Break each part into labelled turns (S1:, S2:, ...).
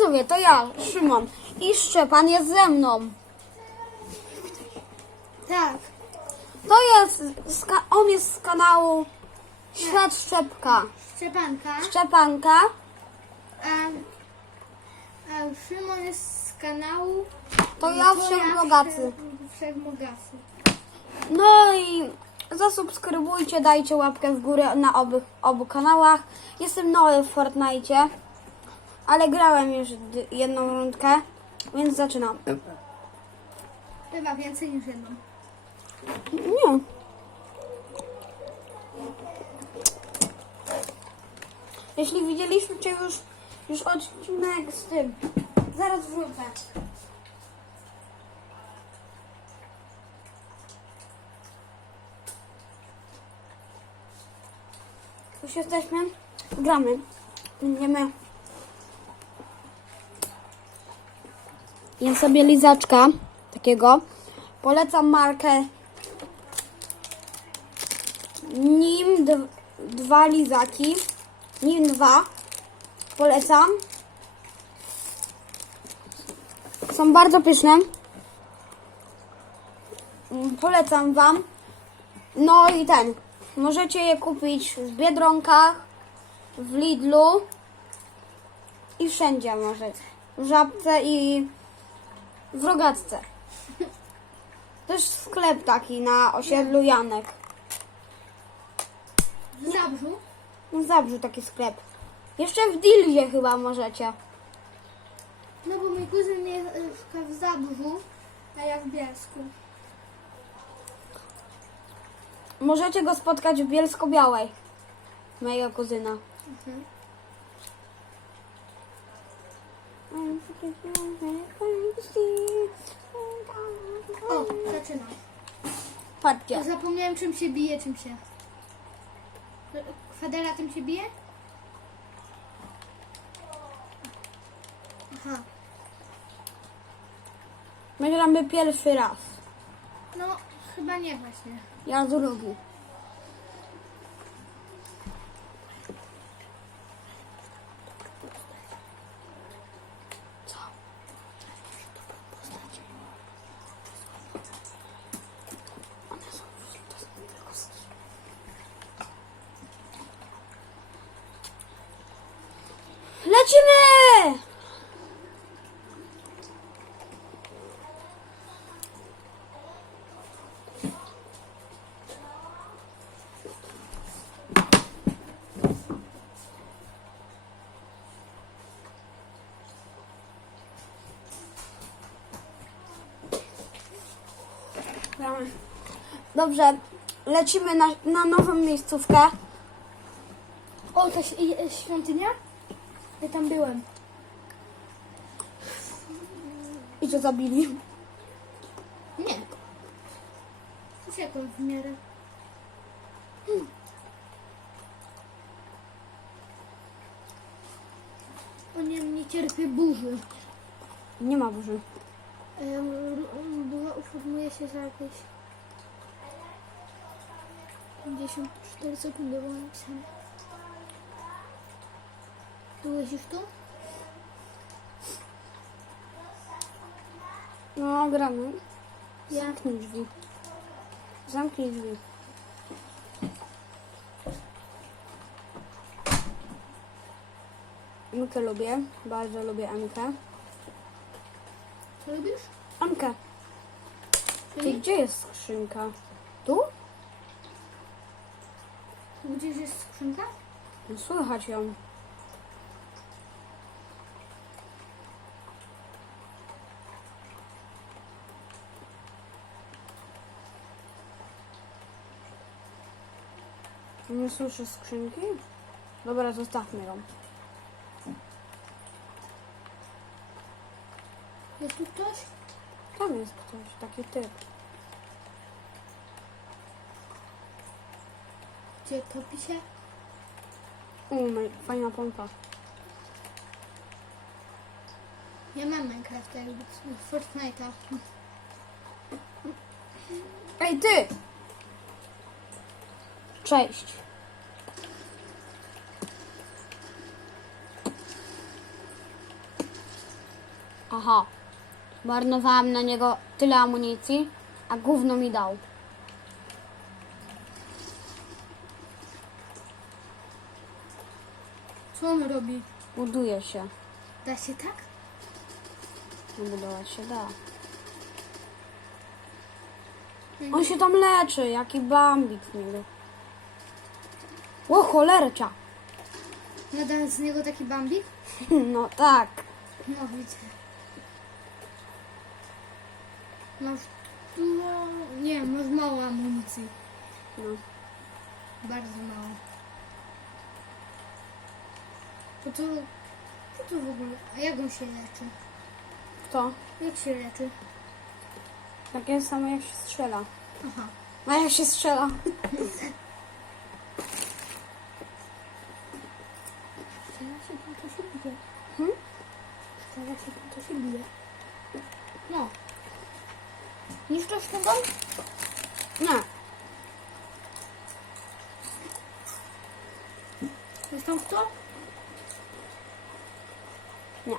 S1: widzowie, to ja, Szymon i Szczepan jest ze mną.
S2: Tak.
S1: To jest, z ka- on jest z kanału Świat Szczepka.
S2: Szczepanka.
S1: Szczepanka,
S2: A, a Szymon jest z kanału...
S1: to ja Wszechbogacy.
S2: Wszech- Wszechbogacy.
S1: No i zasubskrybujcie, dajcie łapkę w górę na obu, obu kanałach. Jestem nowy w Fortnite, ale grałem już jedną rundkę, więc zaczynam.
S2: Chyba więcej niż jedną.
S1: Nie. Jeśli widzieliście już, już odcinek z tym, zaraz wrzucę. Już jesteśmy, gramy. Będziemy. Ja sobie lizaczka takiego. Polecam markę Nim dwa lizaki. Nim dwa. Polecam. Są bardzo pyszne. Mm, Polecam Wam. No i ten. Możecie je kupić w Biedronkach, w Lidlu i wszędzie może. W Żabce i w Rogatce. Też sklep taki na osiedlu Janek.
S2: W Zabrzu.
S1: W Zabrzu taki sklep. Jeszcze w Dilzie chyba możecie.
S2: No bo mój kuzyn mieszka w Zabrzu, a ja w Bielsku.
S1: Możecie go spotkać w Bielsko-Białej. Mojego kuzyna.
S2: Mhm. Zaczynam.
S1: Patrzcie.
S2: Zapomniałem czym się bije, czym się... Kwadera tym się bije? Aha.
S1: My gramy pierwszy raz.
S2: No, chyba nie właśnie.
S1: Ja drugi. Co? One są już dostępne tylko z- Lecimy! Dobrze, lecimy na, na nową miejscówkę.
S2: O, to i- świątynia? Ja tam byłem.
S1: I co zabili?
S2: Nie. Uciekłem w miarę. O nie, nie cierpię burzy.
S1: Nie ma burzy.
S2: R- Burza uformuje się za jakieś 54 sekundy, było napisane. Byłeś już tu?
S1: No, gramy.
S2: Ja.
S1: Zamknij drzwi. Zamknij drzwi. Amkę lubię. Bardzo lubię Amkę.
S2: Lubisz?
S1: Ty
S2: Czyli
S1: gdzie jest skrzynka? Tu?
S2: gdzieś jest skrzynka?
S1: No, Słychać ją. Nie słyszę skrzynki? Dobra, zostawmy ją.
S2: Jest tu ktoś?
S1: Tam jest ktoś, taki typ.
S2: Gdzie topi się?
S1: O, my- fajna pompa.
S2: Ja mam Minecrafta Fortnite'a.
S1: Ej, ty! Cześć. Aha. Marnowałam na niego tyle amunicji, a gówno mi dał.
S2: Co on robi?
S1: Buduje się.
S2: Da się tak?
S1: No budować się da. On się tam leczy, jaki bambik niby. O cholercia.
S2: Nadal z niego taki bambik?
S1: No tak.
S2: No widzę. Masz dużo... Nie, masz mało amunicji.
S1: No.
S2: Bardzo mało. To co... Co to w ogóle? A jak on się leczy?
S1: To
S2: Jak się leczy?
S1: takie samo jak się strzela.
S2: Aha.
S1: A jak się strzela?
S2: Teraz się to się bije.
S1: Hmm?
S2: Teraz się to się bije. No. Niszczysz ten dom?
S1: Nie.
S2: Jest tam kto?
S1: Nie.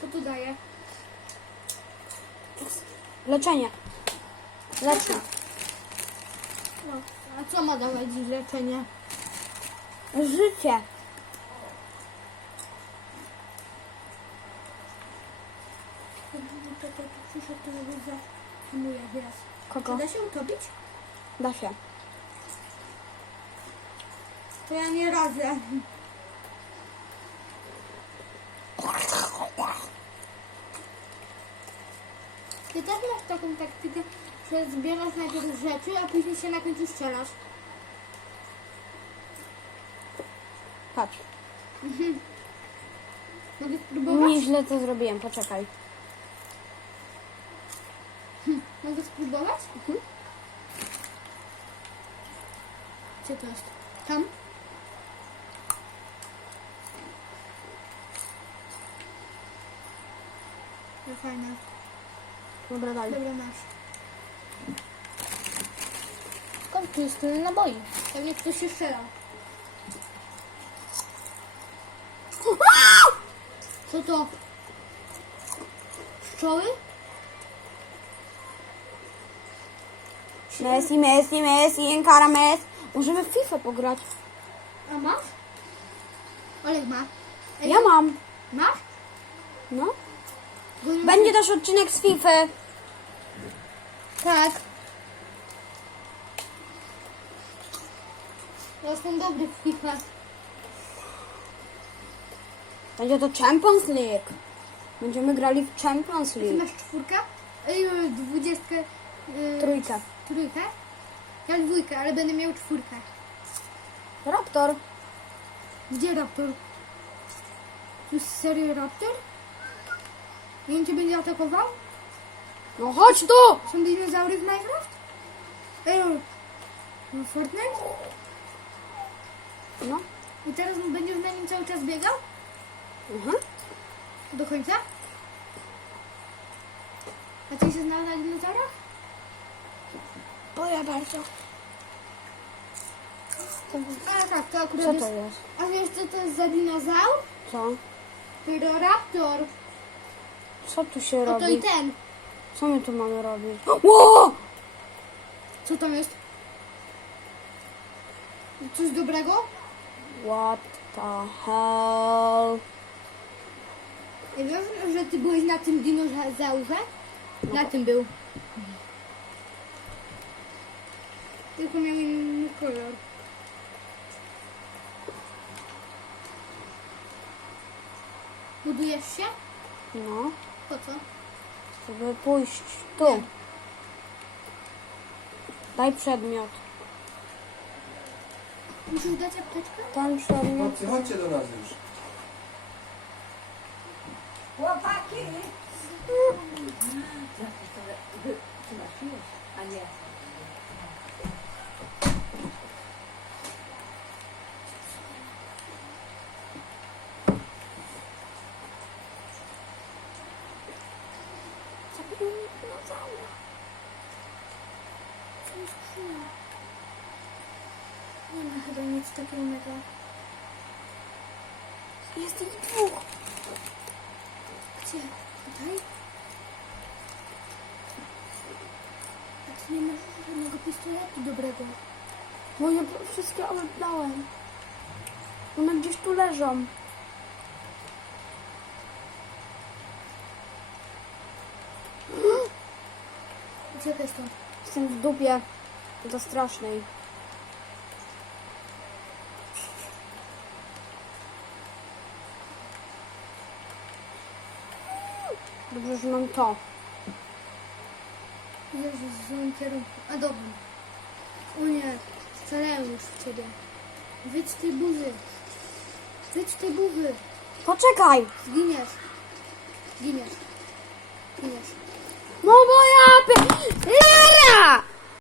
S2: Co tu daje?
S1: Leczenie. Leczy.
S2: No. A co ma dawać leczenie?
S1: Życie.
S2: Tu przyszedł, to go zahamuje teraz.
S1: Kogo?
S2: Czy da się utopić?
S1: Da się.
S2: To ja nie radzę. Ty też masz taką taktykę, że zbierasz najpierw rzeczy, a później się na końcu strzelasz.
S1: Patrz.
S2: Mogę spróbować?
S1: Nieźle to zrobiłem, poczekaj.
S2: Spróbować?
S1: Mhm.
S2: Gdzie to jest? Tam? No fajne.
S1: Dobra, daj.
S2: Dobra, masz. Skąd tu jest tyle naboi? Pewnie ktoś się strzelał. Co to? Pszczoły?
S1: Messi, Messi, Messi, Encara Messi. Możemy w FIFA pograć.
S2: A masz? Olek ma.
S1: Ja mam.
S2: Masz?
S1: No. Będzie też odcinek z FIFA.
S2: Tak. Ja jestem dobry w FIFA.
S1: Będzie to Champions League. Będziemy grali w Champions
S2: Ty
S1: League.
S2: masz czwórkę? Ej, dwudziestkę. y,
S1: Trójkę.
S2: Trójkę? Ja dwójkę, ale będę miał czwórkę.
S1: Raptor.
S2: Gdzie Raptor? Tu serio Raptor? I on cię będzie atakował?
S1: No chodź tu!
S2: Są dinozaury w Minecraft? Ej, no Fortnite?
S1: No.
S2: I teraz będziesz na nim cały czas biegał?
S1: Mhm.
S2: Do końca? A ty się znał na dinozaurach?
S1: O ja bardzo.
S2: A tak, to akurat
S1: Co to jest?
S2: A wiesz co to jest za dinozaur?
S1: Co?
S2: Pyroraptor.
S1: Co tu się
S2: No to i
S1: robi?
S2: ten.
S1: Co my tu mamy robić? Ło!
S2: Co tam jest? Coś dobrego?
S1: What the hell?
S2: Ja wiem, że ty byłeś na tym dinozaurze? Na tym był. Tylko miał inny kolor. Budujesz się?
S1: No,
S2: Po co?
S1: żeby pójść tu. Daj przedmiot.
S2: Musisz dać apteczkę?
S1: Ten przedmiot.
S3: Chłopcy, chodźcie do nas już.
S4: Chłopaki! Ty masz już, a nie.
S2: Nie ma chyba nic takiego.
S1: Jest ich dwóch.
S2: Gdzie? Tutaj? A ty nie masz żadnego pistoletu dobrego.
S1: Bo ja wszystkie oddałem. One gdzieś tu leżą.
S2: Uciekaj stąd.
S1: Jestem w dupie. To strasznej. Dobrze, że mam to.
S2: Jezus, w złym kierunku. A dobra. O nie, strzelają już w ciebie. Wyjdź z tej burzy. Wyjdź z tej burzy.
S1: Poczekaj!
S2: Zginiesz. Zginiesz. Zginiesz.
S1: No bo ja... pie- Lara!